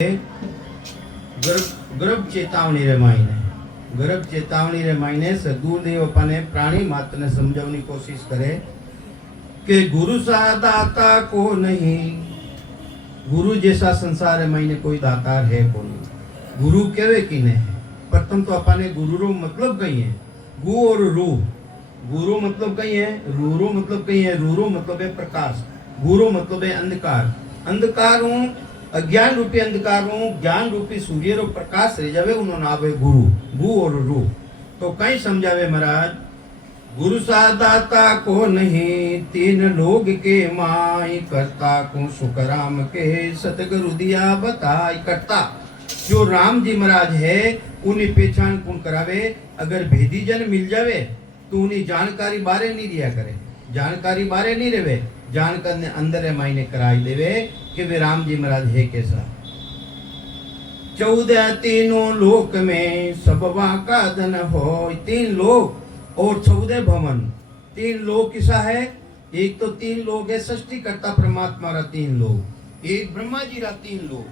गर्भ चेतावनी रे मायने गर्भ चेतावनी रे मायने सदगुरुदेव अपने प्राणी मात्र ने समझाने कोशिश करे कि गुरु सा दाता को नहीं, गुरु जैसा संसार मायने कोई दातार है को नहीं। गुरु केवे की ने प्रथम तो अपने गुरु रो मतलब कही है गु और रू। गुरु मतलब कही है रू मतलब कही है रू मतलब है प्रकाश, गुरु मतलब है अंधकार। अंधकार हूँ अज्ञान रूपी अंधकार हूँ ज्ञान रूपी सूर्य रो प्रकाश रह जावे उन्होंने आवे गुरु गु और रू। तो कहीं समझावे महाराज गुरु सा दाता को नहीं, तीन लोग के माई करता को सुख राम के सतगुरु दिया बताई। करता जो राम जी महाराज है उन्हें पहचान कौन करावे। अगर भेदी जन मिल जावे तो उन्हें जानकारी बारे नहीं दिया करे, जानकारी बारे नहीं रहे, जानकर अंदर मायने कराई देवे कि वे राम जी महाराज है कैसा। 14 तीनों लोक में सब का धन हो। 3 लोक और 14 भवन। 3 लोक किसा है, एक तो 3 लोग है सृष्टि करता परमात्मा रा 3 लोग, एक ब्रह्मा जी रा 3 लोग।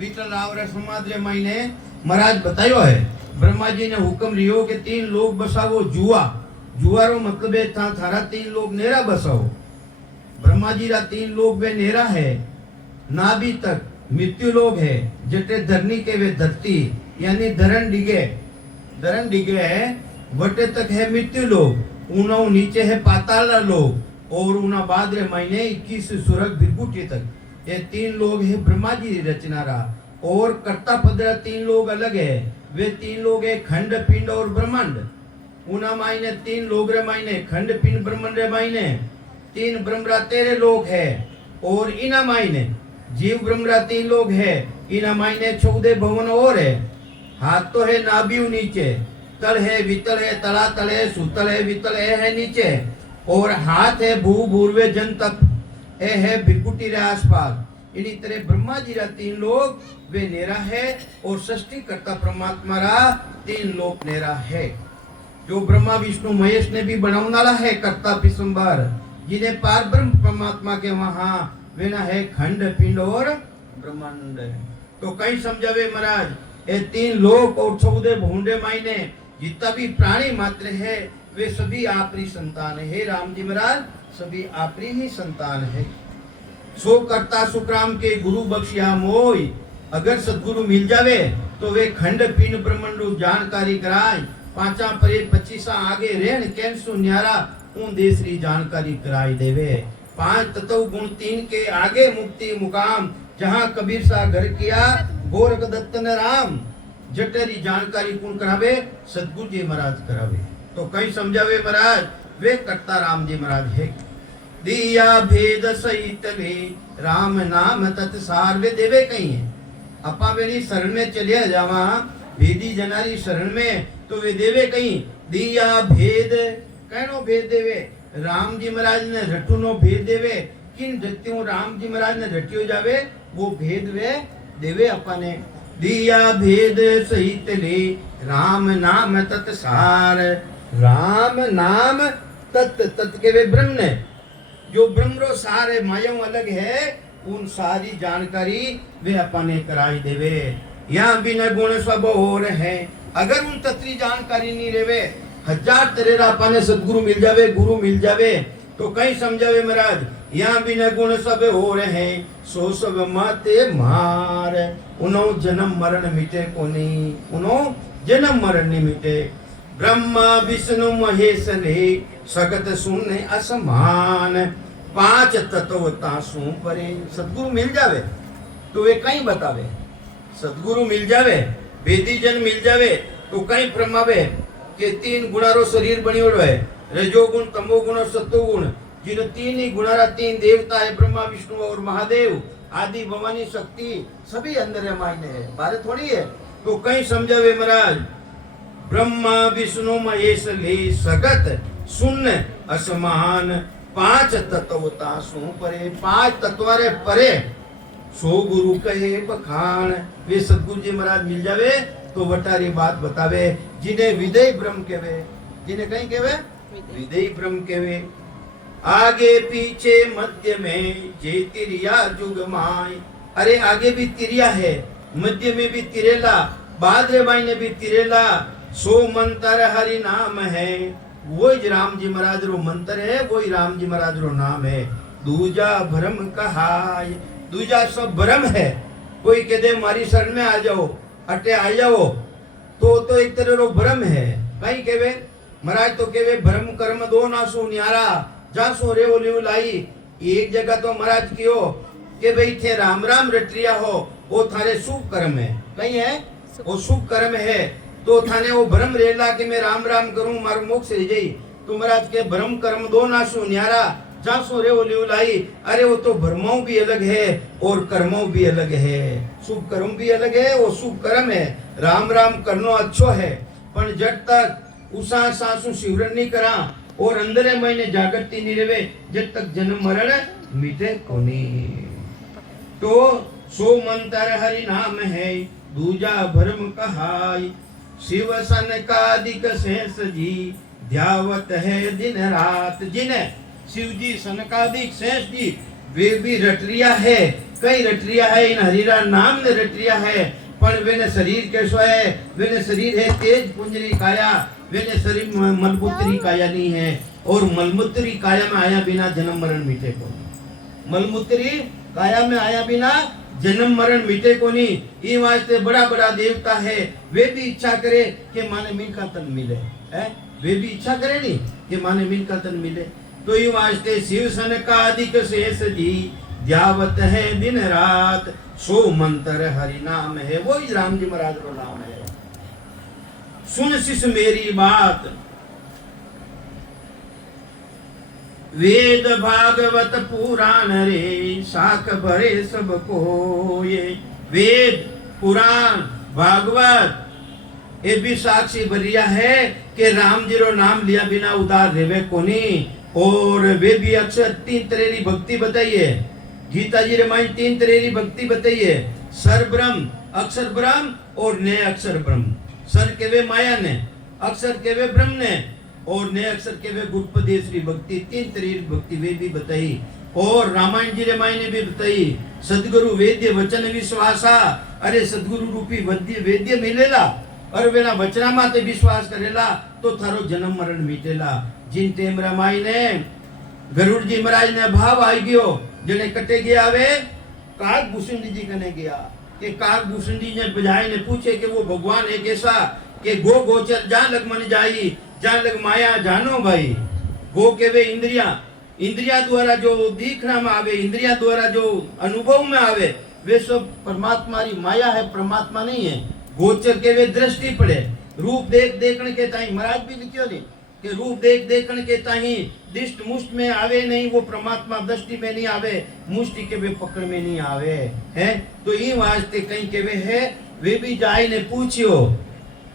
विठल राव समाज रे मायने महाराज बतायो है ब्रह्मा जी ने हुक्म रियो कि 3 लोग बसावो। जुआ जुआरो मतलब है थारा 3 लोग नेरा बसाओ। ब्रह्मा जी रा 3 लोग वे नेरा है, नाभि तक मृत्यु लोग है, जटे धरनी के वे धरती यानी धरण डिगे है, वटे तक है मृत्यु लोग, उनो नीचे है पाताल लोग और उना बाद रे महीने 21 सुरग बिरकुटी तक। ये 3 लोग है ब्रह्मा जी रचना रहा। और कर्ता पदरा 3 लोग अलग है, वे 3 लोग है खंड पिंड और ब्रह्मांड। उना मायने 3 लोग रे मायने खंड पिंड ब्रह्मांड रे मायने 3 ब्रह्मरा तेरे लोग है। और इना मायने जीव ब्रह्मरा 3 लोग है, इना मायने 14 भवन और है। हाथ तो है नाभि नीचे, तल है वितल है, तला तल है, सुतल है, वितल है नीचे। और हाथ है भू भूर्वे जन तप है बिरकुटी रे आसपास। इन्हीं तरह ब्रह्मा जी रा 3 लोग वे नेरा है और सृष्टि करता परमात्मा रा 3 लोग नेरा है। जो ब्रह्मा विष्णु महेश ने भी बनावनाला है कर्ता पिसंबर, जिन्हें पार ब्रह्म परमात्मा के वहां वेना है खंड पिंड और ब्रह्मांड। तो कहीं समझावे महाराज ये 3 लोक और 14 भूंडे मायने जितना भी प्राणी मात्र है वे सभी आपरी संतान है। राम जी महाराज सभी आपरी ही संतान है। सो करता सुखराम के गुरु बख्शिया मोई। अगर सदगुरु मिल जावे तो वे खंड पिंड ब्रह्मांड जानकारी कराए, 5 परे 25 आगे रेण कैंसु न्यारा उन देशरी जानकारी कराई देवे। 5 तत्व गुण 3 के आगे मुक्ति मुकाम, जहाँ कबीर सा घर किया गोरख दत्त ने राम। जटरी जानकारी कौन करावे, सदगुरु जी महाराज करावे। तो कहीं समझावे महाराज वे करता राम जी महाराज है। दिया भेद सहित ले राम नाम तत्सार वे देवे कहीं है। अपा बेनी शरण में चले जावा भेदी जनारी शरण में तो वे देवे कहीं। दिया भेद कहनो भेद देवे, राम जी महाराज ने रटू नो भेद देवे। किन रत्यों राम जी महाराज ने रटियो जावे वो भेद वे देवे अपने। दिया भेद सहित ले राम नाम तत्सार। राम नाम तत् तत् के वे ब्रह्म ने जो ब्रह्म रो सारे मायाओं अलग है उन सारी जानकारी वे अपने कराई देवे। यहाँ बिना गुण सब और है। अगर उन तत्री जानकारी नहीं रेवे, 1000 तेरेरा अपने सदगुरु मिल जावे, गुरु मिल जावे तो कहीं समझावे महाराज यहाँ बिना गुण सब हो रहे हैं सो सब माते मार। उनो जन्म मरण मिटे को नहीं, उनो जन्म मरण नहीं मिटे। ब्रह्मा विष्णु महेश ले सगत सुन असमान। 5 तत्व तासु परे। सदगुरु मिल जावे तो वे कहीं बतावे, सदगुरु मिल जावे वेदी जन मिल जावे तो कहीं प्रमावे के 3 गुणारो शरीर बनी हुआ है, रजोगुण तमोगुण और सत्वगुण। जिन 3 ही गुणारा 3 देवता है ब्रह्मा विष्णु और महादेव आदि भवानी शक्ति सभी अंदर मायने है, बारे थोड़ी है। तो कहीं समझावे महाराज ब्रह्मा विष्णु महेश ले सगत सुन असमान। 5 तत्व तासु परे। 5 तत्वारे परे सो गुरु कहे बखान। वे सदगुरु जी महाराज मिल जावे तो वटारी बात बतावे। जिन्हें विदय ब्रह्म केवे, जिन्हें कहीं केवे विदय ब्रह्म केवे। आगे पीछे मध्य में जेतिरिया जुग माय। अरे आगे भी तिरिया है, मध्य में भी तिरेला, बादरे बाई ने भी तिरेला। सो मंत्र हरि नाम है, वही राम जी महाराज रो मंत्र है, वही राम जी महाराज रो नाम है। दूजा भ्रम कहाय, दूजा सब भ्रम है। कोई कह दे मारी शरण में आ जाओ, अटे आ जाओ, तो एक तरह रो भ्रम है। कहीं केवे महाराज तो केवे भ्रम कर्म दो नासु न्यारा, जासु रे ओलियो लाई। एक जगह तो महाराज कियो कि भाई थे राम राम रटरिया हो, वो थारे शुभ कर्म है। कहीं है वो शुभ कर्म है, तो थाने वो भ्रम रेला कि मैं राम राम करूं मारू मोक्ष रह जाई। तो महाराज के भ्रम कर्म दो नासु न्यारा, जासु रे ओलियो लाई। अरे वो तो भ्रमों भी अलग है और कर्मों भी अलग है। शुभ कर्म भी अलग है, वो शुभ कर्म है। राम राम करनो अच्छो है, पर जब तक उसा सासु शिवरण नहीं करा और अंदर महीने जागृति नहीं रहे, जब तक जन्म मरण मिटे कोनी। तो सो मंत्र हरि नाम है, दूजा भ्रम कहाय। शिव सनकादिक शेष जी, ध्यावत है दिन रात। जिन्हें शिव जी सनकादिक शेष जी वे भी रटरिया है, कई रटरिया है, इन हरिरा नाम ने रटरिया है। पर वेने शरीर कैसो है, वेने शरीर है तेज पुंजरी काया, वेने शरीर मलमूत्री काया नहीं है। और मलमूत्री काया में आया बिना जन्म मरण मिटे को, मलमूत्री काया में आया बिना जन्म मरण मिटे को नहीं। ये वास्ते बड़ा बड़ा देवता है, वे भी इच्छा करे कि माने मिलका तन मिले है, वे भी इच्छा करे नहीं कि माने मिलका तन मिले। तो ये वास्ते शिव सनकादिक शेष जी, ध्यावत है दिन रात। सो मंत्र हरि नाम है, वो ही राम जी महाराज रो नाम है। सुन शिष मेरी बात, वेद भागवत पुराण रे, साख भरे सब को। ये वेद पुराण भागवत ये भी साक्षी भरिया है कि राम जी रो नाम लिया बिना उदार रेवे कोनी। और वे भी अक्षर 3 तरह की भक्ति बताइए, गीता जी रे माई 3 तरह की भक्ति बताइए। सर ब्रह्म, अक्षर ब्रह्म और ने अक्षर ब्रह्म। सर के वे माया ने, अक्षर के वे ब्रह्म ने और ने अक्षर के वे गुप्तदेश्वरी भक्ति। 3 तरह की भक्ति वे भी बताई। और रामायण जी रे माई ने भी बताई। सदगुरु वेद्य वचन विश्वासा, अरे सदगुरु रूपी वेद्य मिलेला और वेना वचना माते विश्वास करेला तो थारो जन्म मरण मिटेला। जिन टेम रामाई ने गरुड़ जी महाराज ने भाव आई गयो, जने कटे गया वे काग भूषण जी कने गया कि काग भूषण जी ने बजाय ने पूछे कि वो भगवान है कैसा, कि गो गोचर जा लग मन जाई, जा लग माया जानो भाई। गो के वे इंद्रिया द्वारा जो दिखना में आवे, इंद्रिया द्वारा जो अनुभव में आवे, वे सब परमात्मा री माया है, परमात्मा नहीं है। गोचर के वे दृष्टि पड़े, रूप देख देखने के ताई महाराज भी लिखियो नहीं कि रूप देख देखने के ताही दिष्ट मुष्ट में आवे नहीं, वो परमात्मा दृष्टि में नहीं आवे, मुष्टि के वे पकड़ में नहीं आवे है। तो ये वास्ते कहीं के वे है, वे भी जाए ने पूछियो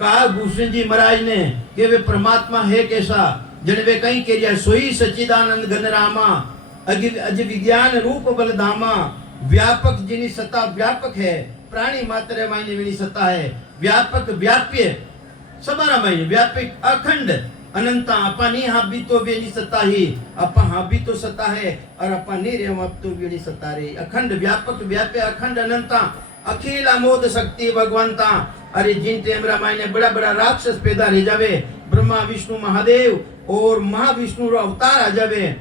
काग भूषण जी महाराज ने कि वे परमात्मा है कैसा। जन वे कहीं के जाए सोई सच्चिदानंद गणरामा, अज विज्ञान रूप बलधामा। व्यापक जिनी सत्ता व्यापक है, प्राणी मात्र मायने विनी सत्ता है। व्यापक व्याप्य सबारा मायने व्यापक अखंड अनंता। अपा नहीं हाँ भी तो बेनी सत्ता ही, अपा हाँ भी तो सत्ता है और अपा नहीं रे अब तो बेनी सत्ता रे। अखंड व्यापक व्याप्य अखंड अनंता, अखिल अमोद शक्ति भगवंता। अरे जिन टेम रामायण ने बड़ा बड़ा राक्षस पैदा रह जावे, ब्रह्मा विष्णु महादेव और महाविष्णु रो अवतार आ जावे,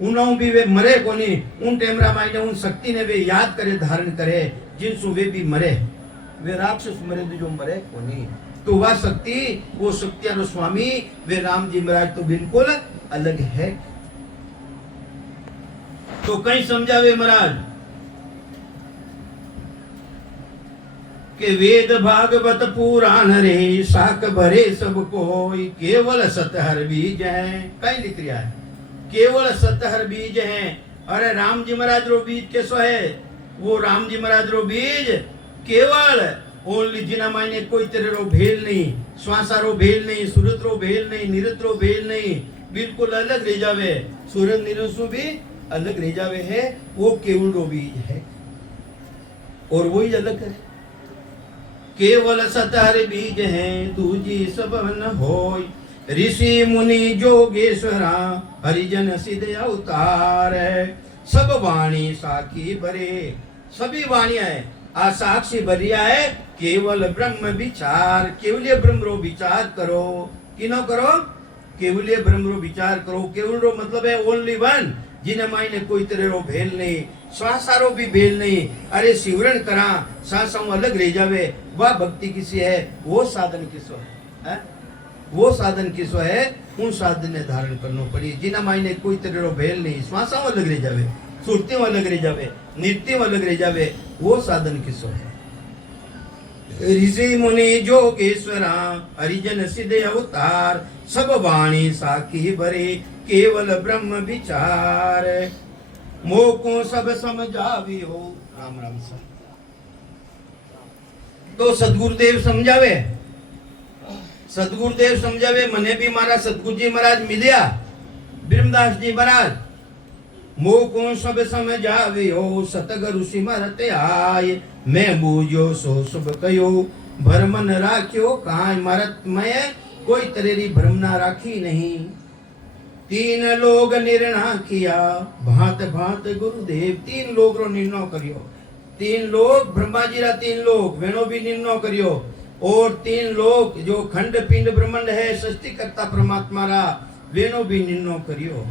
उन्हों भी वे मरे कोनी। उन टेम रामायण ने उन शक्ति ने वे याद करे धारण करे, जिनसु वे भी मरे, वे राक्षस मरे जो मरे कोनी। तो वह शक्ति, वो शक्तियां स्वामी वे राम जी महाराज तो बिल्कुल अलग है। तो कहीं समझावे महाराज के वेद भागवत पुराण रे, साक भरे सब कोई, केवल सतहर बीज है। कहीं लिख रहा है केवल सतहर बीज है। अरे राम जी महाराज रो बीज कैसो है, वो राम जी महाराज रो बीज केवल ओनली जिना मायने कोई तेरे रो भेल नहीं, श्वासा रो भेल नहीं, सूरत रो भेल नहीं, निरत रो भेल नहीं, बिल्कुल अलग रह जावे। सूरत निरसु भी अलग रह जावे है, वो केवल रो बीज है और वही अलग है। केवल सतहर बीज है, दूजी सब न होय। ऋषि मुनि जोगेश्वरा, हरिजन सिद्ध अवतार। सब वाणी साखी भरे, सभी वाणियां है आ साक्षी बरिया है केवल ब्रह्म विचार केवल ब्रह्म रो विचार करो किनो करो केवल ब्रह्म रो विचार करो केवल रो मतलब है ओनली वन जिने मायने कोई तरह रो भेल नहीं श्वासारो भी भेल नहीं अरे शिवरण करा सांसों अलग रह जावे वह भक्ति किसी है वो साधन किसो है वो साधन किसो है उन साधन ने धारण करनो पड़ी जिना मायने कोई तरह रो भेल नहीं श्वासों अलग रह जावे सुरती अलग रह जावे नृत्य अलग रह जावे वो साधन किसो है ऋषि मुनि जोगेश्वरा हरिजन सिद्ध अवतार सब वाणी साखी भरे केवल ब्रह्म विचार मोको सब समझावी हो राम राम सर तो सदगुरुदेव समझावे मने भी मारा सतगुरु जी महाराज मिलिया ब्रह्मदास जी महाराज मोको सब समझावे हो सतगुरु सिमरते आए मैं बूझो सो शुभ कयो भरम न राख्यो काय मरत मैं कोई तरेरी भ्रम ना राखी नहीं तीन लोग निर्णय किया भांत भांत गुरुदेव तीन लोग रो निर्णय करियो तीन लोग ब्रह्मा जी रा तीन लोग वेणो भी निर्णय करियो और तीन लोग जो खंड पिंड ब्रह्मांड है सृष्टिकर्ता परमात्मा रा वेणो भी निर्णय करियो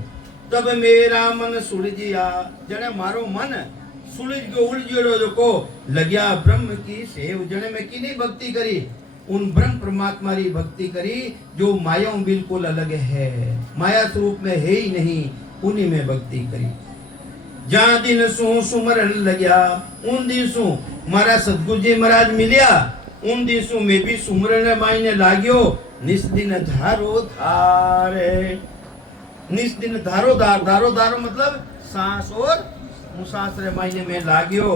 तब मेरा मन सुलझिया जने मारो मन सुलझ गयो उलझियो जो को लग्या ब्रह्म की सेव जने में किनी भक्ति करी उन ब्रह्म परमात्मा की भक्ति करी जो माया बिल्कुल अलग है माया स्वरूप में है ही नहीं उन्हीं में भक्ति करी जहाँ दिन सु सुमरन लग्या उन दिन सु मारा सतगुरु जी महाराज मिलिया उन दिन सु में भी सुमरन मायने लाग्यो निस दिन धारो धार निस दिन धारो धारो मतलब सांस और मुसास रे मायने में लाग्यो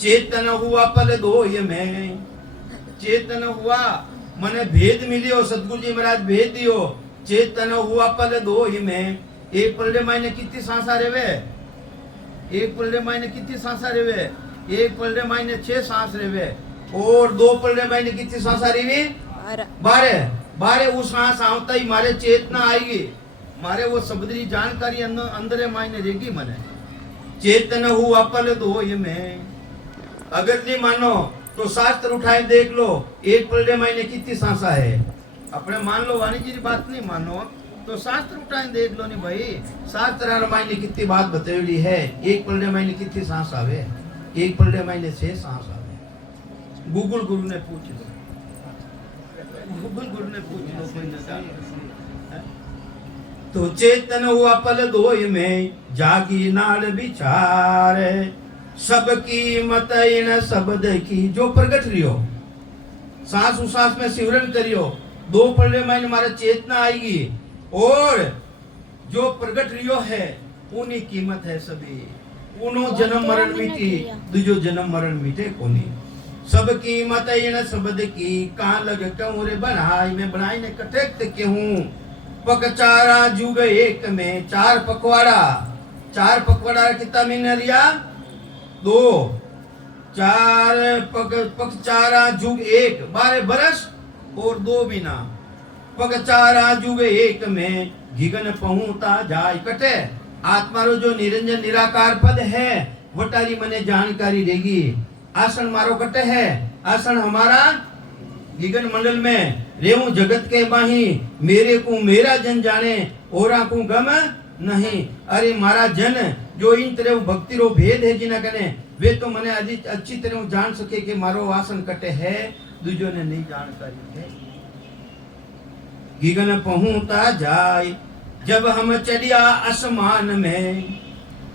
चेतन हुआ पल दो ये में चेतन हुआ मने भेद मिलियो सतगुरु जी महाराज भेद दियो चेतन हुआ पल दो ही में एक पलड़े मायने कितनी सांसा रेवे एक पलड़े मायने कितनी सांसा रेवे एक पलड़े मायने 6 सांस रेवे और 2 पलड़े मायने कितनी सांसा रेवी 12 वो सांस आवता ही मारे चेतना आएगी मारे वो शब्दरी जानकारी अंदर मायने रहेगी मने चेतन हुआ पल दो ये में अगर नहीं मानो तो शास्त्र उठाए देख लो एक पलड़े महीने कितनी सांसा है अपने मान लो वाणी जी की बात नहीं मानो तो शास्त्र उठाए देख लो नहीं भाई शास्त्र महीने कितनी बात बतेड़ी है एक पलड़े महीने कितनी सांस आवे एक पलड़े महीने 6 सांस आवे गूगल गुरु ने पूछ लो गूगल गुरु ने पूछ लो कोई न तो चेतन हुआ पल दो में जागी नाल विचार सबकी मत इन शब्द की जो प्रगट रियो सांस उसास में सिमरन करियो 2 पलड़े में हमारा चेतना आएगी और जो प्रगट रियो है उन्हीं कीमत है सभी उनो जन्म मरण मिटी दूजो जन्म मरण मिटे कोनी सबकी मत इन शब्द की कहां लग क्यों रे बनाई मैं बनाई ने कटेक के हूं पकचारा जुग एक में 4 पकवाड़ा कितना महीने रिया 2 4 पकचारा जुग 1 12 बरस और 2 बिना पकचारा जुग एक में घिगन पहुंता जाय कटे आत्मा रो जो निरंजन निराकार पद है वटारी मने जानकारी देगी आसन मारो कटे है आसन हमारा घिगन मंडल में रेऊ जगत के माही मेरे को मेरा जन जाने औरा को गम नहीं अरे मारा जन जो इन तरह भक्ति रो भेद है जिना कने वे तो मने अच्छी तरह जान सके कि मारो आसन कटे है दूजो ने नहीं जानकारी है गिगन पहुंता जाए जब हम चढ़िया आसमान में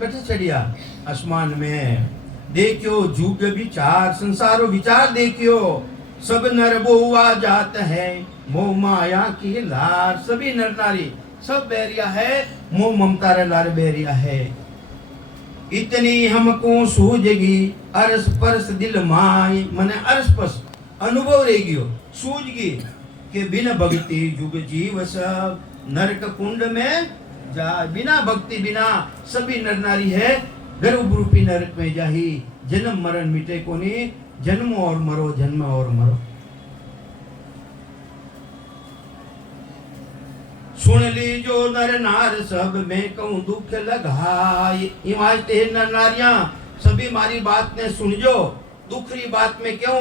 कटे चढ़िया आसमान में देखियो जुग विचार संसारो विचार देखियो सब नर बोआ जात है मोह माया की लार सभी नर नारी सब बैरिया है मोह ममता रे लार बैरिया है इतनी हमको सूझगी अरस परस दिल माई मने अरस परस अनुभव रहेगी सूझगी कि बिना भक्ति जुग जीव सब नरक कुंड में जा बिना भक्ति बिना सभी नर नारी है गर्भ रूपी नरक में जाही जन्म मरण मिटे कोनी जन्म और मरो जन्म और मरो सुन ली जो नर नार सब में कहूं दुख लगाए इमाज ते नर नारियां सभी मारी बात ने सुन जो, दुखरी बात में क्यों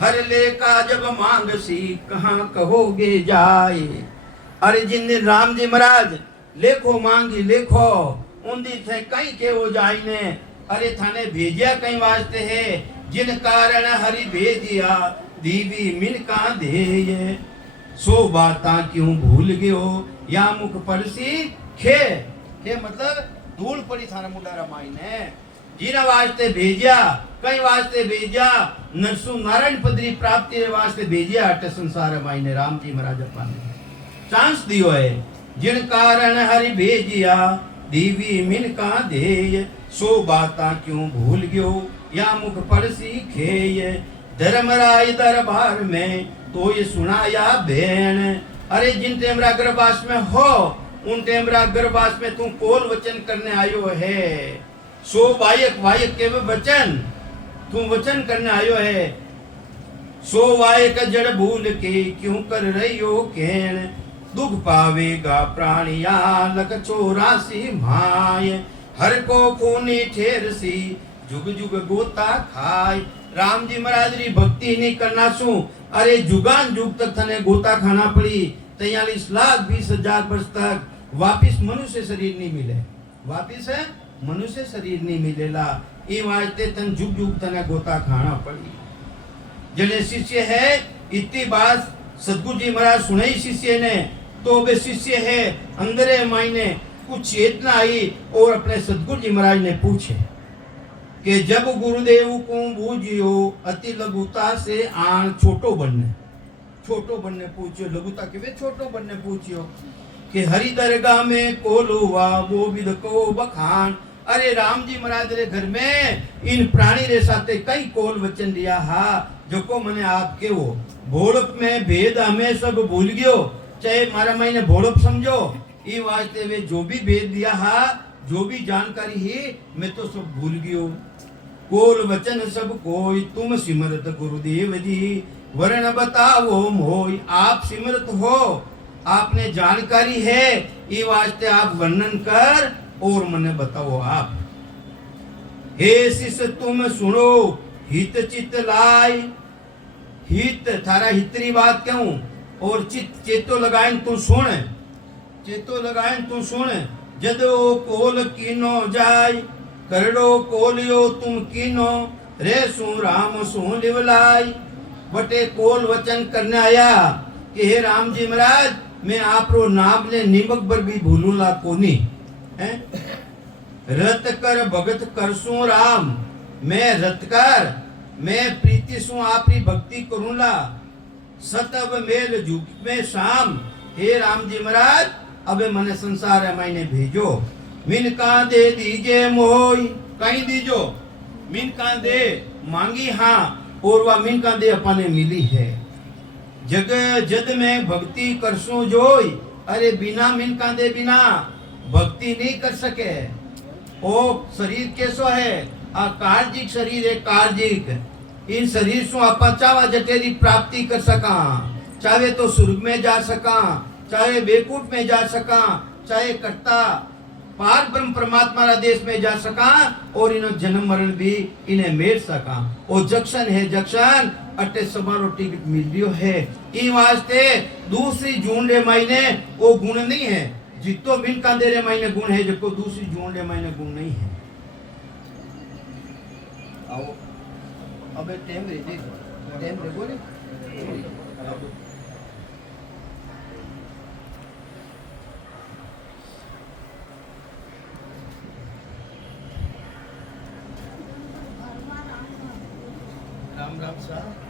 हर ले का जब मांग सी कहाँ कहोगे जाए। अरे जिन दिन राम जी महाराज लेखो मांगी लेखो उन्दी थे कहीं के हो जाई ने। अरे थाने भेजिया कहीं वास्ते है, जिन कारण हरि भेजिया दीवी मिन का दे। सो बाता क्यों भूल गयो या मुख परसी खे। खे मतलब धूल पड़ी थारा मुंडारा माई ने। जिना वास्ते भेजिया कई वास्ते भेजिया नरसु नारायण पदरी प्राप्ति रे वास्ते भेजिया अट संसार माई ने राम जी महाराज अपा ने चांस दियो है। जिन कारण हरि भेजिया दीवी मिन का देय। सो बाता क्यों भूल गयो या मुख परसी खेय। धर्मराय दरबार में तो ये सुनाया भेण। अरे जिन टेमरा गर्भास में हो उन टेमरा गर्भास में तू कोल वचन करने आयो है। सो वायक वायक के वचन तू वचन करने आयो है। सो वायक जड़ भूल के क्यों कर रही हो कहन। दुख पावेगा प्राणिया लख 84 भाई। हर को खूनी ठेर सी जुग जुग गोता खाय। राम जी महाराज री भक्ति नहीं करना सु अरे जुगान जुग तक थने गोता खाना पड़ी। 43,20,000 वर्ष तक वापिस मनुष्य शरीर नहीं मिले। वापिस है मनुष्य शरीर नहीं मिलेला। ये वास्ते तन जुग जुग तने गोता खाना पड़ी। जने शिष्य है इतनी बात सदगुरु जी महाराज सुनाई शिष्य ने तो वे शिष्य है अंदर मायने कुछ चेतना आई और अपने सदगुरु जी महाराज ने पूछे कि जब गुरुदेव को बूझियो अति लघुता से आन छोटो बनने पूछियो। लघुता के वे छोटो बनने पूछियो कि हरि दरगाह में कोल हुआ वो विद को बखान। अरे राम जी महाराज रे घर में इन प्राणी रे साथे कई कोल वचन दिया हा जो को मने आपके वो भोड़प में भेद हमें सब भूल गयो। चाहे मारा मायने भोड़प समझो ई वास्ते वे जो भी भेद दिया हा जो भी जानकारी है मैं तो सब भूल गयो। कोल वचन सब कोई तुम सिमरत गुरुदेव जी वर्ण बताओ मोई। आप सिमरत हो आपने जानकारी है ये वास्ते आप वर्णन कर और मने बताओ आप। हे शिष्य तुम सुनो हित चित लाई। हित थारा हितरी बात क्यों और चित चेतो लगाइन तू सुन। चेतो लगाइन तू सुन। जदो कोल कीनो जाय करड़ो कोलियो तुम कीनो रे सु राम सु लिवलाई। बटे कोल वचन करने आया कि हे राम जी महाराज मैं आप रो नाम ने निमक बर भी भूलूला कोनी है। रत कर भगत करसू राम मैं रत कर मैं प्रीति सु आपरी भक्ति करूंला। सतब मेल जुग में शाम। हे राम जी महाराज अबे मने संसार है मैंने भेजो। मिन का दे दीजे मोई कहीं दीजो। मिन का दे मांगी हाँ और वह मिन का दे अपने मिली है। जग जद में भक्ति करसू जोई। अरे बिना मिन का दे बिना भक्ति नहीं कर सके। ओ शरीर कैसो है आ कार्जिक शरीर है कार्जिक। इन शरीर से आप चावा जटेरी प्राप्ति कर सका। चाहे तो स्वर्ग में जा सका चाहे बेकूट में जा सका चाहे कर्ता पार ब्रह्म परमात्मा रा देश में जा सका और इन्हों जन्म मरण भी इन्हें मेर सका। और जंक्शन है जंक्शन अटे समारो टिकट मिल रियो है। ई वास्ते दूसरी जूंडे मायने वो गुण नहीं है जितो बिन का दे रे मायने गुण है जबको दूसरी जूंडे मायने गुण नहीं है। आओ अबे टेम रे बोले राम राम साहब।